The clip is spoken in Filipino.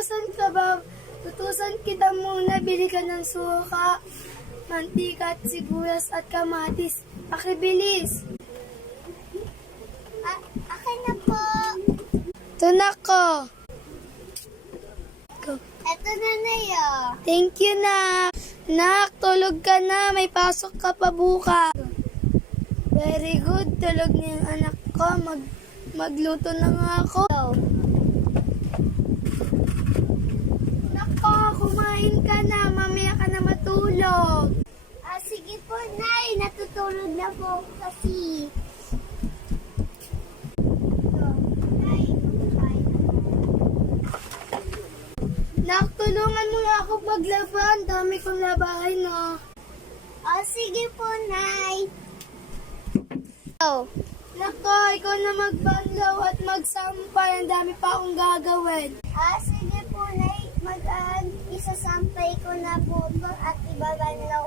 asan ka ba? Tutusan kita muna, bili ka ng suka, mantika at sibuyas at kamatis. Pakibilis. Akin na po. Ito na ko. Eto na na yun. Thank you, Nak. Nak, tulog ka na. May pasok ka pa bukas. Very good. Tulog na yung anak ko. Magluto na nga ako. Nako, kumain ka na. Mamaya ka na matulog. Sige po, Nay. Natutulog na po kasi. Nay, kumain na. Nak, tulungan mo nga ako paglaban. Dami kong labahin, no? Sige po, Nay. Nako, ikaw na magbanlaw at magsampay. Ang dami pa akong gagawin. Sige po, Nay. Isasampay ko na po ito at ibabanlaw